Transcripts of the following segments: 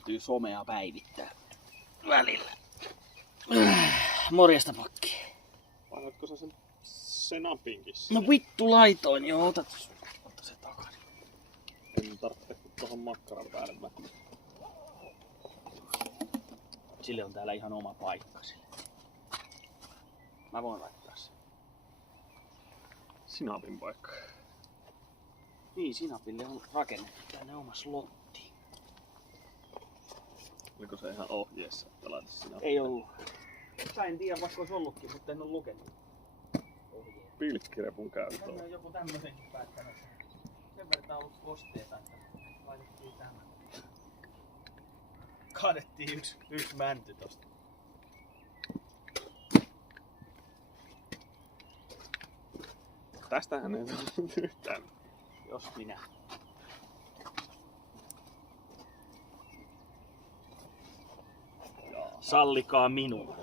täytyy somea päivittää välillä. Morjesta Pakki. Painatko sä sen senapinkin? No vittu laitoin, joo, ota se takaisin. En tarvitse kuin tohon makkaran päälle mä. Sille on täällä ihan oma paikka sille. Mä voin laittaa sen. Sinapin paikka. Niin, sinapille on rakennettu tänne oma slotti. Oliko se ihan ohjeessa, että laitat sinapin? Ei ollut. Mä en tiedä, vaikka olisi ollutkin, mutta en ole lukenut. Pilkkirepun käyttöön. Tänne on joku tämmösenkin päättänyt. Sen verran on ollut kosteita, että laitettiin tämä. Kaadettiin yksi mänty tosta. Tästähän ei tullut yhtään. Jos minä. Sallikaa minua.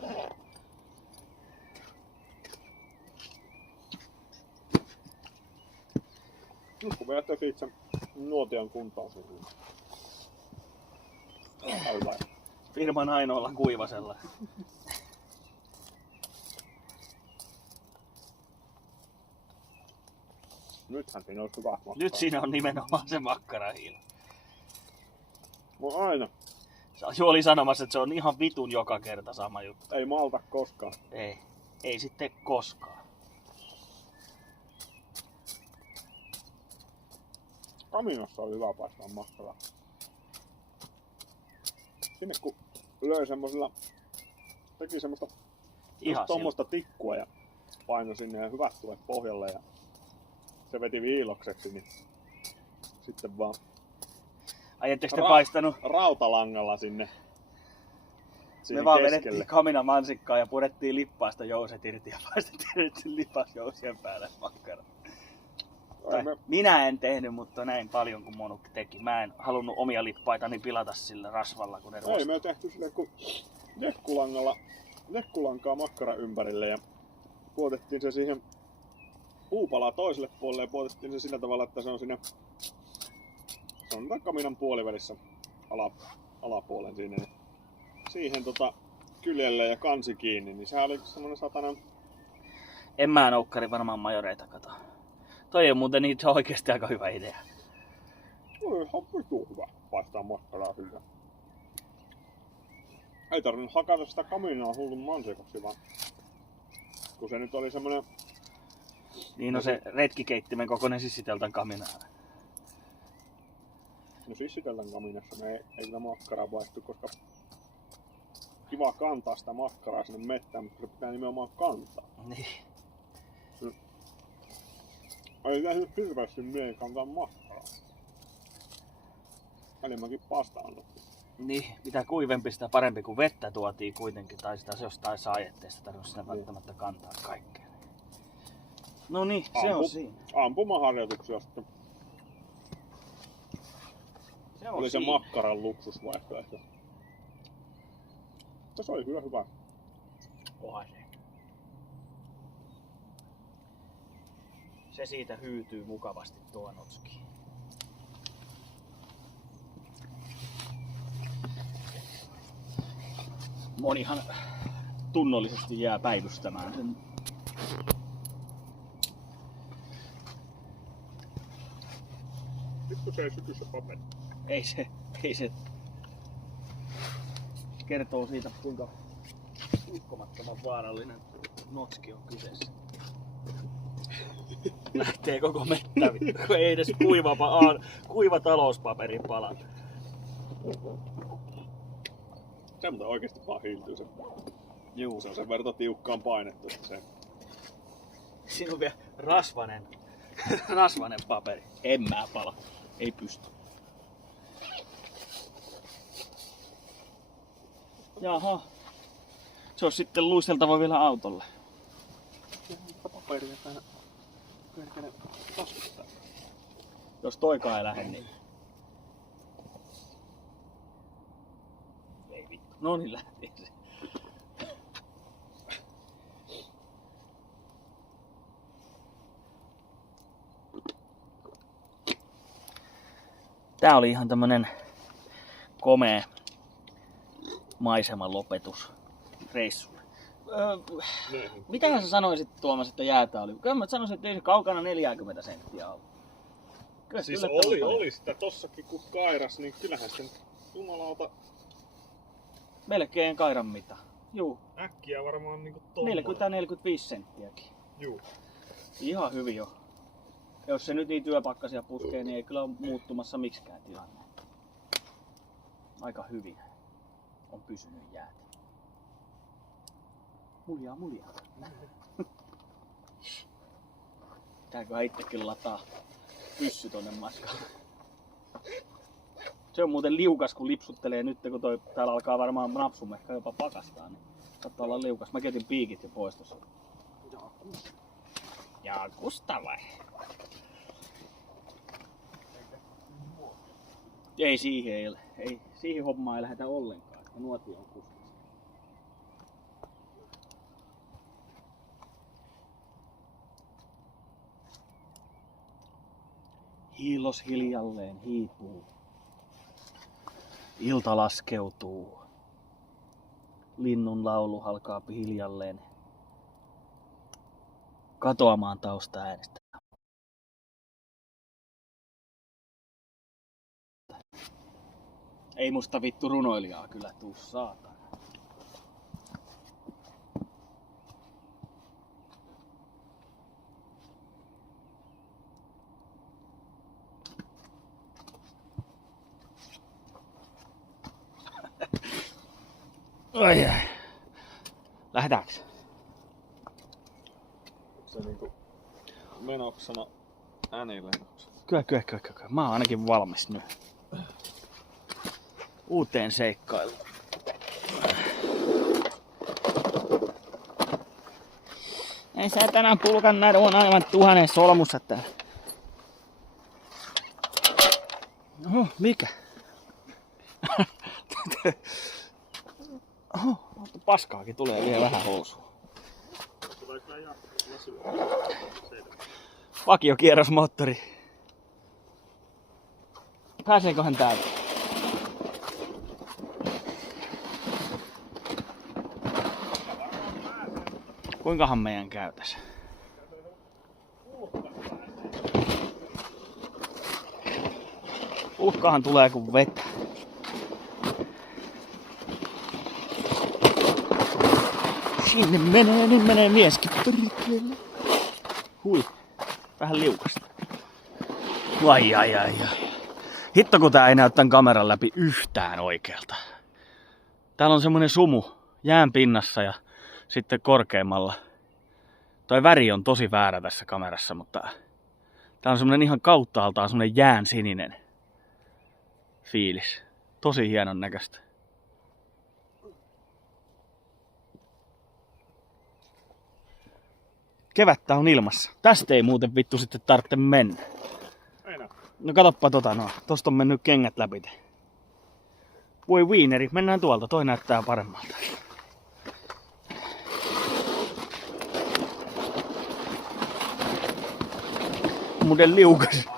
Nyt kun vielä tökit sen nuotion kuntoon sen. Hyvä. Firman ainoalla kuivasella. Nythän siinä olisi hyvä makkara. Nyt siinä on nimenomaan se makkarahiila. No aina. Se oli sanomassa, että se on ihan vitun joka kerta sama juttu. Ei malta koskaan. Ei sitten koskaan. Kaminossa oli hyvä paistaa makkaraa. Sinne kun löi semmosella, teki semmoista tommoista tikkua ja paino sinne ja hyvät tulet pohjalle ja se veti viilokseksi, niin sitten vaan ai ettekö te paistanut? Rautalangalla sinne Me vaan keskelle. vedettiin kamina mansikkaa ja purettiin lippaasta jouset irti ja paistettiin nyt sen lipasjousien päälle makkara. Minä en tehnyt, mutta näin paljon kuin Monukki teki. Mä en halunnut omia lippaitani pilata sillä rasvalla, kun ne Ei, me tehty silleen kun lekkulankaa makkara ympärille ja puotettiin se siihen puupalaa toiselle puolelle ja puotettiin se sillä tavalla, että se on siinä kaminan puolivälissä alapuolen siinä. Niin siihen kyljelle ja kansi kiinni, niin sehän oli semmonen satanan. En mä noukkari varmaan majoreita kato. Toi on muuten niitä oikeesti aika hyvä idea. No ihan vitu hyvä paistaa makkaraa sillä. Ei tarvinnut hakata sitä kaminaa hullun mansikoksi vaan. Kun se nyt oli semmonen. Niin on se retkikeittimen kokoinen sissiteltän kaminaa. No sissiteltän kaminassa me ei sitä makkaraa paistu, koska kiva kantaa sitä makkaraa sinne mettään, mutta se pitää nimenomaan kantaa. Niin. Ei tehnyt hirveästi mieli kantaa makkaraa. Enemmänkin pasta annettu. Niin, mitä kuivempi sitä parempi, kun vettä tuotiin kuitenkin, tai sitä jostain saajetteesta tarvitsi sitä välttämättä kantaa kaikkea. No niin, se on siinä. Ampumaharjoituksia sitten. Se oli se makkaran luksusvaihtoehto. Mutta se oli kyllä hyvä. Oha se. Se siitä hyytyy mukavasti tuo notski. Monihan tunnollisesti jää päivystämään sen. Vittu se ei syky se paperi. Ei se. Kertoo siitä, kuinka uskomattoman vaarallinen notski on kyseessä. Lähtee koko mettä, vittu. Ei edes kuiva talouspaperi pala. Se mutta oikeesti vaan hiiltyy se. Juu. Se on sen verran tiukkaan painettu. Se. Siinä on vielä rasvanen paperi. En mä pala. Ei pysty. Jaha. Se on sitten luisteltava vielä autolle. Paperia tähän perkele taskusta. Jos toikaan ei lähde, niin. Ei vittu. No niin lähti se. Tää oli ihan tämmönen komea maiseman lopetus reissulle. Mitähän sä sanoisit Tuomas, että jäätä oli? Kyllä mä sanoisin, että ei se kaukana 40 senttiä ollut. Kyllä siis oli sitä tossakin kun kairas, niin kyllähän sitä jumalauta melkein kairan mitä. Juu. Äkkiä varmaan niinku 40-45 senttiäkin. Juu. Ihan hyvin jo. Jos se nyt niin työpakkasia puskee, niin ei kyllä ole muuttumassa miksikään tilanne. Aika hyvin on pysynyt jäät. Muljaa. Pitääköhän itsekin lataa pyssy tonne matkaan. Se on muuten liukas kun lipsuttelee nyt, kun täällä alkaa varmaan napsumehkä jopa pakastaa. Niin saattaa olla liukas. Mä ketin piikit jo pois tossa. Jaakusta vai? Ei siihen ei siihen hommaan ei lähdetä ollenkaan. Nuotio on kuskassa. Hiilos hiljalleen hiipuu. Ilta laskeutuu. Linnun laulu alkaa hiljalleen katoamaan taustaäänestä. Ei musta vittu runoilijaa kyllä tuu saatana. Ai. Lähdetäänkö? Se niinku menoksena äänilennoksi. Kyllä. Mä oon ainakin valmis nyt. Uuteen seikkailuun. Ei sä tänään pulkan näin on aivan 1000 solmussa täällä. Oho, mikä? Oho, paskaakin tulee vielä vähän housuun. Vakiokierrosmoottori. Pääseeköhän täältä? Kuinkahan meidän käy tässä? Uhkahan tulee kun vetää. Sinne menee, niin menee mieskin perkele. Hui, vähän liukasta. Ai. Hitto kun tää ei näy tän kameran läpi yhtään oikealta. Täällä on semmonen sumu jään pinnassa ja sitten korkeammalla. Toi väri on tosi väärä tässä kamerassa, mutta tää on semmonen ihan kauttaaltaan semmonen jään sininen fiilis. Tosi hienon näköistä. Kevättä on ilmassa. Tästä ei muuten vittu sitten tarvitse mennä. No katoppa tosta on mennyt kengät läpi. Voi viineri, mennään tuolta, toi näyttää paremmalta. Muuten liukas.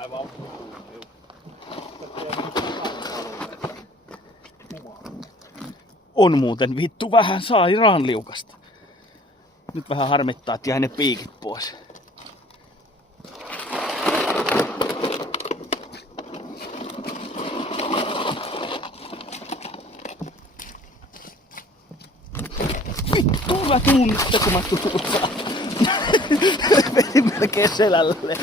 On muuten vittu vähän sairaan liukasta. Nyt vähän harmittaa, että jäi ne piikit pois. Vittu mä tunnistan, kun mä tuun. Vedin melkein selälle.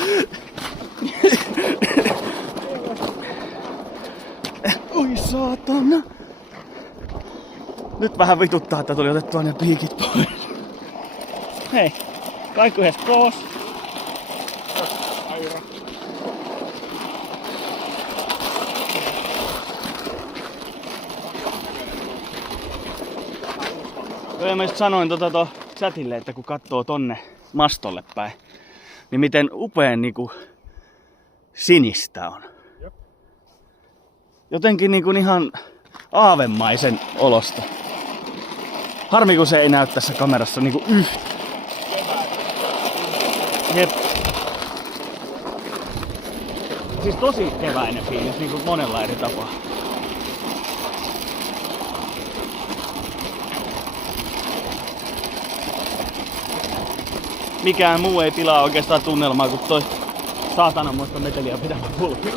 Oi saatana. Nyt vähän vituttaa, että tuli otettua ne piikit pois. Hei, kaikki yhdessä pois. Mä just sanoin chatille, että kun katsoo tonne mastolle päin, niin miten upeen niinku sinistä on. Jotenkin niinku ihan aavemaisen olosta. Harmi kun se ei näy tässä kamerassa niinku yhtä. Jep. Siis tosi keväinen fiilis niinku monella eri tapaa. mikään muu ei pilaa oikeastaan tunnelmaa kuin toi saatanamoista meteliä pitävä pulppi.